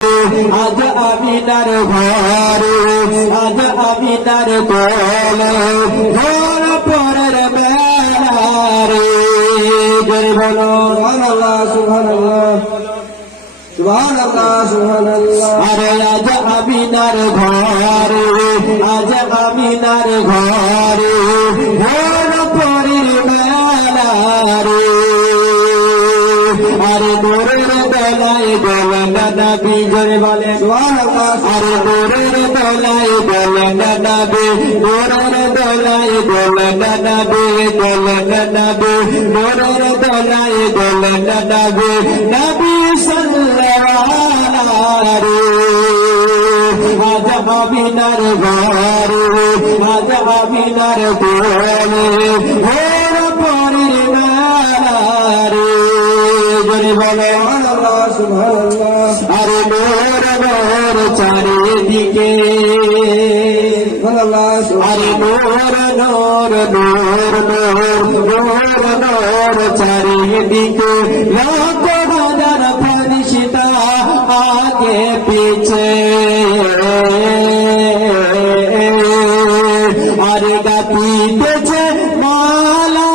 আজ আমিনার ঘরে, আজ আমিনার কোলে ঘর পরের বেলারে। জোরে বলো সুবহানাল্লাহ, সুবহানাল্লাহ, সুবহানাল্লাহ, সুবহানাল্লাহ। আরে আজ আমিনার ঘরে, আজ আমিনার ঘরে ঘর পরের বেলারে। আরে দূরের বেলায় বলে না নবী, জোরে বলে সুবহানাল্লাহ। আরে দূরের বেলায় বলে না নবী, দূরের বেলায় বলে না নবী, বলে না নবী, দূরের বেলায় বলে না নবী, নবী সাল্লাল্লাহু আলাইহি। আজ আমিনার ঘরে, আজ আমিনার কোলে ঘর পরের বেলারে। জোরে বলে সুবহানাল্লাহ, সুবহানাল্লাহ। আরে নূর নূর চারিদিকে, আরে নূর নূর নূর নূর নূর চারিদিকে, লাখ হাজার ফরিশতা আগে পিছে। আরে গাতিতেছে মালা,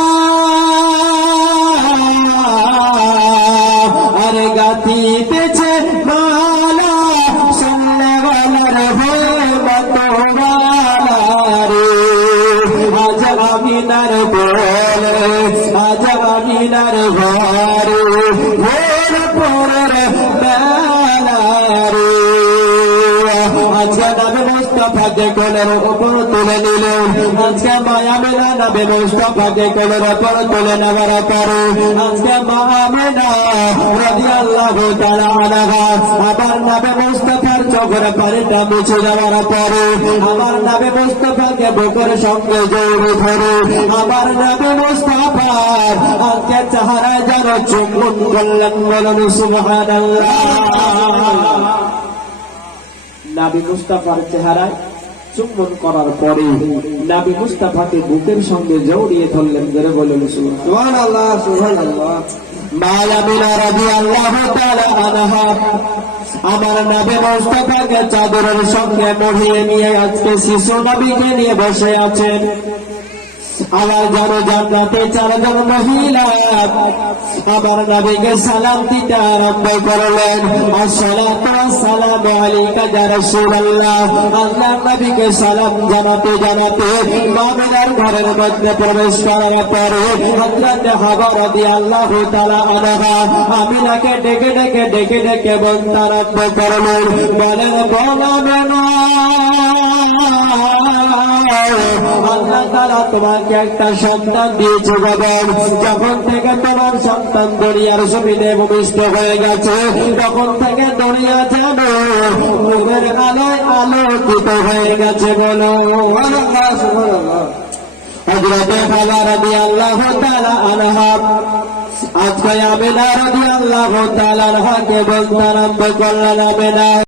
আরে গাতিতেছে মালা, সন্ন্যাওয়ালার হয়ে মতওয়ালা রে। আজ আমিনার কোলে, আজ আমিনার ঘরে ঘর পরের বেলারে। আজকে নবী মুস্তাফাকে কোলের উপর তুলে নিলেন, আজকে মায়া মেলা নবী মুস্তাফাকে কোলের উপর তুলে নেওয়ার পরে আজকে মা আমিনা রাদিয়াল্লাহু তাআলা আনহা আবার নবী মুস্তাফার চোখের পানিটা মুছে যাওয়ার পরে আবার নবী মুস্তাফাকে বুকের সঙ্গে জড়িয়ে ধরে আবার নবী মুস্তাফার আজকে চেহারায় যেন চুম্বন করলেন। বলুন সুবহানাল্লাহ। নবী মুস্তাফার চেহারায় চুম্বন করার পরে নবী মুস্তাফাকে বুকের সঙ্গে জড়িয়ে ধরলেন। ধরে বললেন সুবহানাল্লাহ, সুবহানাল্লাহ। মা আমিনা রাদিয়াল্লাহু তাআলা আনহা আমার নবী মুস্তাফাকে চাদরের সঙ্গে মুড়িয়ে নিয়ে আজকে শিশু নবীকে নিয়ে বসে আছেন। আমার যেন জান্নাতে চারজন মহিলা আমার নবীকে সালাম দিতে আরম্ভ করলেন। আসসালাতু ওয়াসসালামু আলাইকা ইয়া রাসূলুল্লাহ। আল্লাহ নবীকে সালাম জানাতে জানাতে আমিনার ঘরের মধ্যে প্রবেশ করার পরে হযরত হাওয়া রাদিয়াল্লাহু তাআলা আনহা আমিনাকে ডেকে ডেকে ডেকে ডেকে বলতে আরম্ভ করলেন, বলেন আমিনা, আল্লাহ তাআলা তোমাকে একটা সন্তান দিয়েছে বাবা। যখন থেকে তোমার সন্তান দুনিয়ার জমিনে ভূমিষ্ঠ হয়ে গেছে তখন থেকে দুনিয়া যেন নূরের আলোয় আলোকিত হয়ে গেছে। বলো সুবহানাল্লাহ, সুবহানাল্লাহ। হযরত হাওয়া রাদিয়াল্লাহু তাআলা আনহা আজকে আমিনা রাদিয়াল্লাহু তাআলা আনহাকে বলতে আরম্ভ করলেন, আমিনা